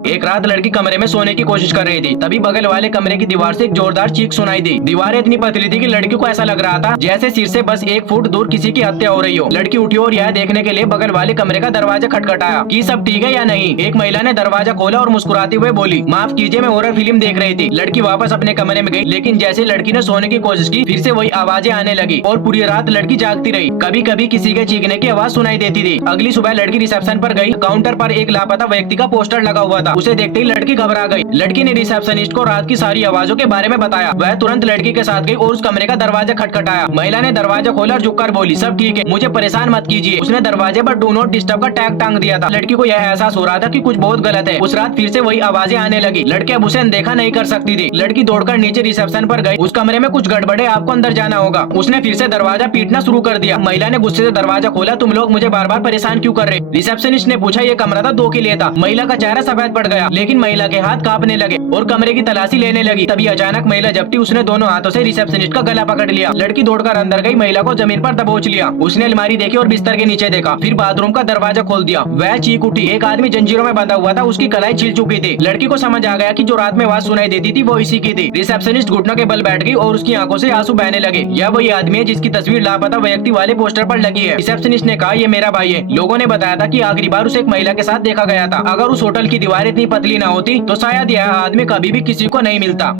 एक रात लड़की कमरे में सोने की कोशिश कर रही थी, तभी बगल वाले कमरे की दीवार से एक जोरदार चीख सुनाई दी। दीवार इतनी पतली थी कि लड़की को ऐसा लग रहा था जैसे सिर से बस 1 फुट दूर किसी की हत्या हो रही हो। लड़की उठी और यह देखने के लिए बगल वाले कमरे का दरवाजा खटखटाया कि सब ठीक है या नहीं। एक महिला ने दरवाजा खोला और मुस्कुराते हुए बोली, माफ कीजिए, मैं हॉरर फिल्म देख रही थी। लड़की वापस अपने कमरे में गई, लेकिन जैसे लड़की ने सोने की कोशिश की, फिर से वही आवाजें आने लगी और पूरी रात लड़की जागती रही। कभी कभी किसी के चीखने की आवाज सुनाई देती थी। अगली सुबह लड़की रिसेप्शन पर गई। काउंटर पर एक लापता व्यक्ति का पोस्टर लगा हुआ था। उसे देखते ही लड़की घबरा गई। लड़की ने रिसेप्शनिस्ट को रात की सारी आवाजों के बारे में बताया। वह तुरंत लड़की के साथ गई और उस कमरे का दरवाजा खटखटाया। महिला ने दरवाजा खोला और झुककर बोली, सब ठीक है, मुझे परेशान मत कीजिए। उसने दरवाजे पर डू नॉट डिस्टर्ब का टैग टांग दिया था। लड़की को यह एहसास हो रहा था कि कुछ बहुत गलत है। उस रात फिर से वही आवाजें आने लगी। लड़की अब उसे अनदेखा नहीं कर सकती थी। लड़की दौड़कर नीचे रिसेप्शन पर गई। उस कमरे में कुछ गड़बड़े, आपको अंदर जाना होगा। उसने फिर से दरवाजा पीटना शुरू कर दिया। महिला ने गुस्से से दरवाजा खोला, तुम लोग मुझे बार बार परेशान क्यों कर रहे? रिसेप्शनिस्ट ने पूछा, ये कमरा था 2 के लिए था। महिला का चेहरा सफेद पड़ गया, लेकिन महिला के हाथ कांपने लगे और कमरे की तलाशी लेने लगी। तभी अचानक महिला जबकि उसने दोनों हाथों से रिसेप्शनिस्ट का गला पकड़ लिया। लड़की दौड़कर अंदर गई, महिला को जमीन पर दबोच लिया। उसने अलमारी देखी और बिस्तर के नीचे देखा, फिर बाथरूम का दरवाजा खोल दिया। वह चीख उठी। एक आदमी जंजीरों में बंधा हुआ था, उसकी कलाई छिल चुकी थी। लड़की को समझ आ गया कि जो रात में आवाज सुनाई देती थी वो इसी की थी। रिसेप्शनिस्ट घुटनों के बल बैठ गई और उसकी आंखों से आंसू बहने लगे। यह वही आदमी है जिसकी तस्वीर लापता व्यक्ति वाले पोस्टर पर लगी है। रिसेप्शनिस्ट ने कहा, ये मेरा भाई है। लोगों ने बताया था कि आखिरी बार उसे एक महिला के साथ देखा गया था। अगर उस होटल की दीवार इतनी पतली न होती तो शायद यह आदमी कभी भी किसी को नहीं मिलता।